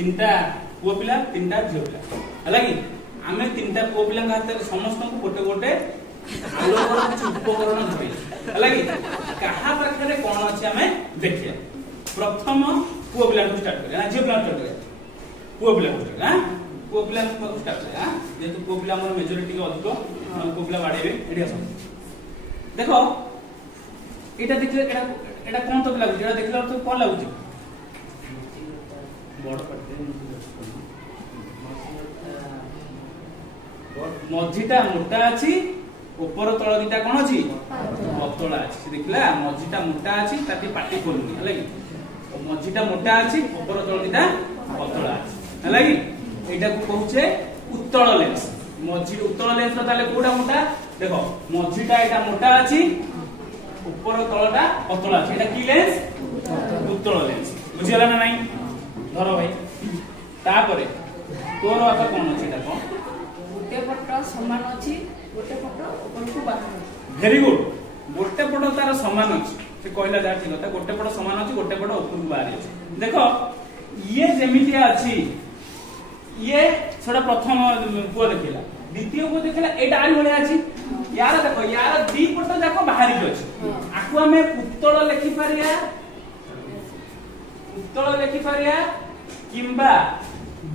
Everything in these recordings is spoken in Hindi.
तीनटा पुओ पिला तीनटा झियो पिला हला कि आमे तीनटा पुओ पिला हाथ में समस्त को गोटे गोटे आलोकर कुछ उपकरण धरि हला कि कहा पाखरे कोन अछि आमे देखिया प्रथम पुओ पिला को स्टार्ट करिया झियो पिला स्टार्ट करिया पुओ पिला को हां पुओ पिला को स्टार्ट करिया हां जेतु पुओ पिला हमर मेजॉरिटी के अधिक पुओ पिला बाडेबे एडी आस देखो एटा देखले एटा कोन तो लागु एटा देखला तो कोन लागु बड़ पड़ते मझीटा मोटा अछि ऊपर तळ दिटा कोन अछि पतला अछि देखला मझीटा मोटा अछि ताकि पाटी खोलुनी हला कि मझीटा मोटा अछि ऊपर तळ दिटा पतला अछि हला कि एटा को कहउछे उत्तल लेंस मझी उत्तल लेंस ताले कोडा मोटा देखो मझीटा एटा मोटा अछि ऊपर तळटा पतला अछि एटा की लेंस उत्तल लेंस बुझियला ना नाही धरो भाई तापरे तोर आता कोन अछि एटा कोन गोटे पट समान अछि गोटे पट ऊपर को बाहर वेरी गुड गोटे पट तार समान अछि से कहला जा ठीक था गोटे पट समान अछि गोटे पट ऊपर को बाहर अछि देखो ये जेमितिया अछि ये छोटा प्रथम को देखिला द्वितीय को देखिला एटा आली होले अछि यार देखो यार दी पट जाको बाहर के अछि आकु हमें उत्तल लिखि पारिया किंबा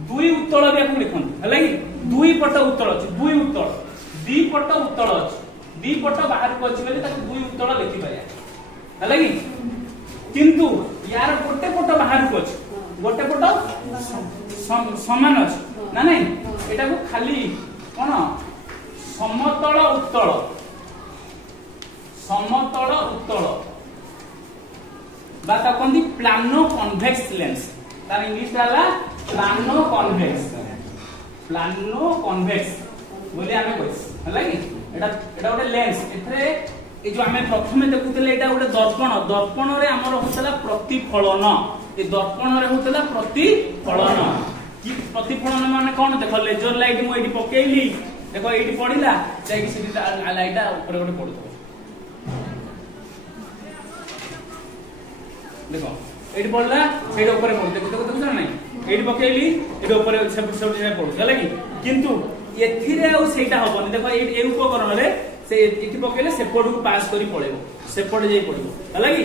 दुई उत्तल भी आपको लिखन हला कि दुई पट उत्तल अछि दुई उत्तल दी पट उत्तल अछि दी पट बाहर को अछि बेले ताको दुई उत्तल लिखि पाया हला कि किंतु यार गोटे पट बाहर को अछि गोटे पट समान अछि ना नहीं एटा को खाली कोन समतल उत्तल बाता कोंदी प्लानो कन्वेक्स लेंस तार इंग्लिश डाला प्लानो कन्वेक्स बोले हमें कहिस हला कि एटा गोटे लेंस एथरे ए जो हमें प्रथमे देखुतले एटा गोटे दर्पण रे हमर होतला प्रतिफलन ए दर्पण रे होतला प्रतिफलन कि प्रतिफलन माने कोन देखो लेजर लाइट मु एडी पकेइली देखो एडी पडिला जाई कि लाइटा ऊपर गोटे पडतो देखो एडी पडला सेड ऊपर पड देखो देखो नहीं एडी पकेइली एडी ऊपर सब जाय पड हला कि किंतु एथिरे आ सेटा हबनी देखो ए उपकरण रे से एठी पकेले सेपड को पास करी पळेबो सेपड जाई पडिबो हला कि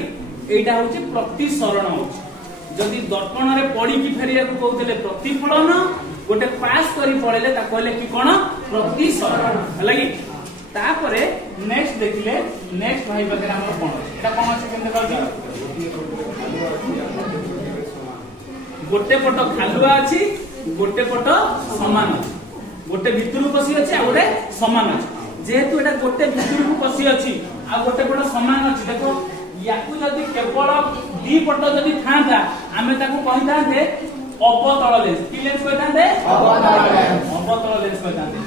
एटा होची प्रतिसरण होची जदी दर्पण रे पडी कि फेरिया को कहउतले प्रतिफलन गोटे पास करी पळेले ता कहले कि कोन प्रतिसरण हला कि तापरे नेक्स्ट देखिले नेक्स्ट भाई बगैर हमर कोन एटा कोन अछि केन देखा गोटे पट खालुआ अछि गोटे पट समान अछि गोटे भितरु पसी अछि आ गोटे समान अछि जेहेतु एटा गोटे भितरु पसी अछि आ गोटे पट समान अछि देखो याकु जदी केवल दी पट जदी थांता आमे ताकू कहितांते अवतल लेंस की लेंस कहितांते अवतल लेंस कहितांते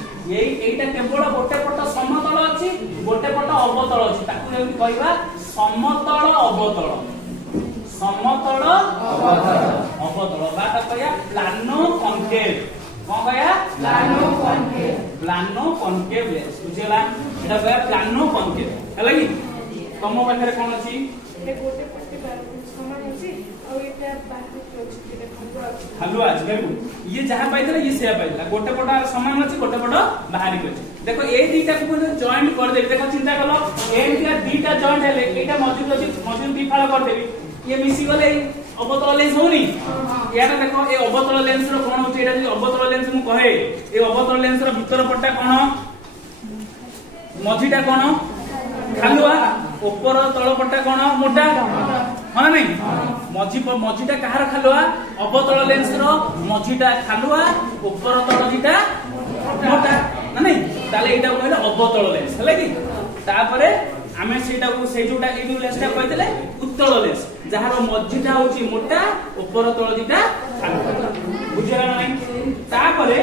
एटा केवल गोटे पट समतल अछि गोटे पट अवतल अछि ताकू जदी कहिबा समतल अवतल बात कहया प्लानो कॉन्केव कोन कहया प्लानो कॉन्केव लेंस बुझला एटा कहया प्लानो कॉन्केव हला कि तम पाखरे कोन अछि ए गोटे पट्टी समान अछि और एटा बाहर के अछि जेटा खालुआ अछि देखो ये जहां पाइतला ये से पाइतला गोटे पट समान अछि गोटे पट बाहर के अछि देखो ए दीटा को जॉइंट कर दे देखो चिंता कलो ए दीटा जॉइंट हेले एटा मजूद दी फाळ कर देबी ये मिसी गले अवतल लेंस होनी याटा देखो ए अवतल लेंस रो कोन होची एटा जे अवतल लेंस मु कहे ए अवतल लेंस रो भीतर पट्टा कोन मझीटा कोन खालुआ ऊपर तळ पट्टा कोन मोटा हां नहीं मझीटा कहार खालुआ अवतल लेंस रो मझीटा खालुआ ऊपर तळ दिटा मोटा ना नहीं ताले एटा कहले अवतल लेंस हला कि तापरे आमे सेटा को से जोटा ए जो लेंसटा कहतले उत्तल लेंस जहार मझीटा होची मोटा ऊपर तळ दिटा खालुआ बुझिला ना नहीं तापरे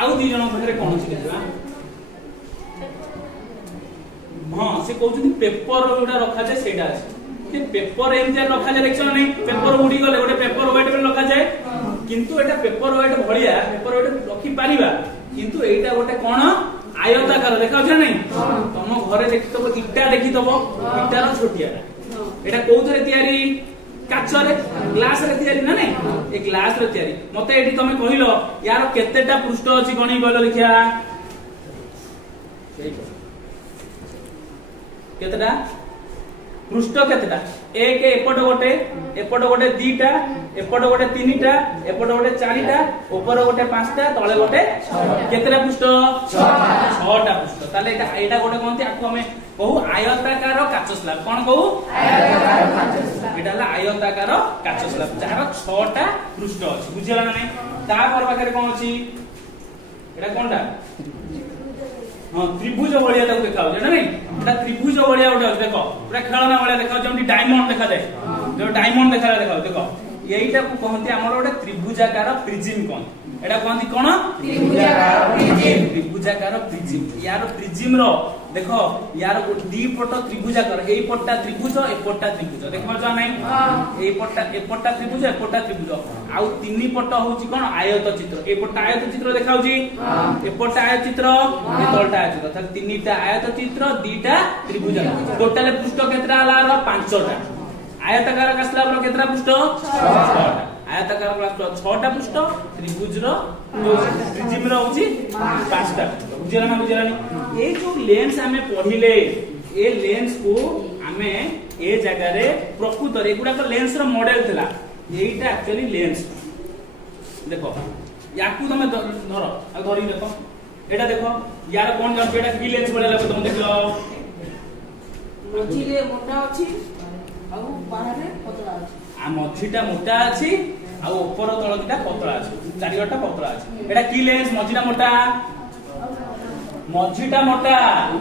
आउ दी जण भरे कोन छी देखला हां से कहउछथि पेपर जोटा रखा जाय सेटा अछि कि पेपर एंजा रखा जाय देखछ नहीं पेपर उडी गले गोटे पेपर वेट में रखा जाय किंतु एटा पेपर वेट भलिया पेपर वेट रखी पारिबा किंतु एटा गोटे कोन आयताकार देखा छ नहीं तुम घरे देखितबो इटा देखितबो इटार छोटिया एटा कोथरे तयारी काचरे ग्लास रे तयारी ना नहीं ए ग्लास रे तयारी मते एठी तमे कहिलो यार केतेटा पृष्ठ अछि गणी कहलो लिखिया केतेटा पृष्ठ केतेटा एक एपट गोटे दीटा एपट गोटे तीनटा एपट गोटे चारिटा ऊपर गोटे पांचटा तळे गोटे केतेटा पृष्ठ छटा पृष्ठ ताले एटा गोटे कोनती आकु हमें कहू आयताकार काच स्लैब कोन कहू आयताकार काच स्लैब एटा हला आयताकार काच स्लैब जहार 6टा पृष्ठ अछि बुझिला ना नै ता पर पाखरे कोन अछि एटा कोनटा हां त्रिभुज बलिया ताको देखाउ जे नहीं एटा त्रिभुज बलिया उठा देखो पूरा खेलना बलिया देखो जेमति डायमंड देखा जाय जो डायमंड देखा देखो देखो एईटा को कहंती हमर ओटे त्रिभुजाकार प्रिज्म कोन एटा कहंती कोन त्रिभुजाकार प्रिज्म यार प्रिज्म रो देखो यार दी पट त्रिभुजाकार एई पट्टा त्रिभुज ए पट्टा त्रिभुज देखो जा नै एई पट्टा त्रिभुज ए पट्टा त्रिभुज आउ तीन पट होची कोन आयत चित्र ए पट्टा आयत चित्र देखाउ जी ए पट्टा आयत चित्र ए तलटा आयत चित्र त तीनटा आयत चित्र दीटा त्रिभुज टोटल पृष्ठ केतरा हला 5टा आयताकार का स्लैब रो केतरा पृष्ठ 6टा आयताकार का 6टा पृष्ठ त्रिभुज रो प्रिज्म रो होची 5टा बुझला ना बुझलानी ए जो लेंस हमें पढिले ए लेंस को हमें ए जगह रे प्रकृत रे गुडा को लेंस रो मॉडल थिला एटा एक्चुअली लेंस देखो याकू तमे धरो आ धरि देखो एटा देखो यार कोन जान एटा की लेंस बडा लागो तुम देखलो मझिले मोटा अछि आ बाहर पतला अछि आ मझिटा मोटा अछि आ ऊपर तळटा पतला अछि चारिटा पतला अछि एटा की लेंस मझिटा मोटा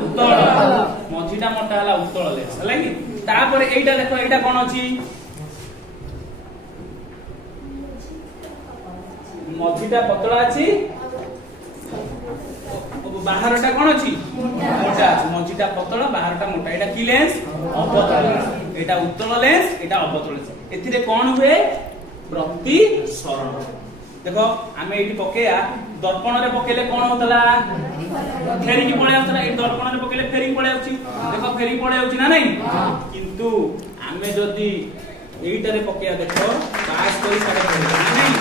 उत्तल मझिटा मोटा हला उत्तल लेंस हला कि तापर एटा देखो एटा कोन अछि मझिटा पतला अछि बाहरटा कोन अछि मोटा अछि मझिटा पतला बाहरटा मोटा एटा की लेंस अवतल एटा उत्तल लेंस एटा अवतल लेंस एथिरे कोन हुए प्रतिसरण देखो आमे एठी पकेया दर्पण रे पकेले कोन होतला फेरी की पळे आउतला ए दर्पण रे पकेले फेरी पळे आउची देखो फेरी पळे आउची ना नहीं किंतु आमे जदी एइटा रे पकेया देखो पास कोई साडे पळे ना नहीं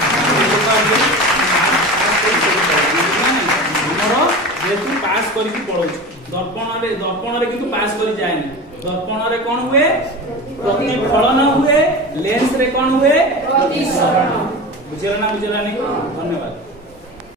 हमरो जेतु पास करी की पळौची दर्पण रे किंतु पास करी जायनी दर्पण रे कोन हुए प्रतिफलन हुए लेंस रे कोन हुए प्रतिसरण बुझला नहीं धन्यवाद।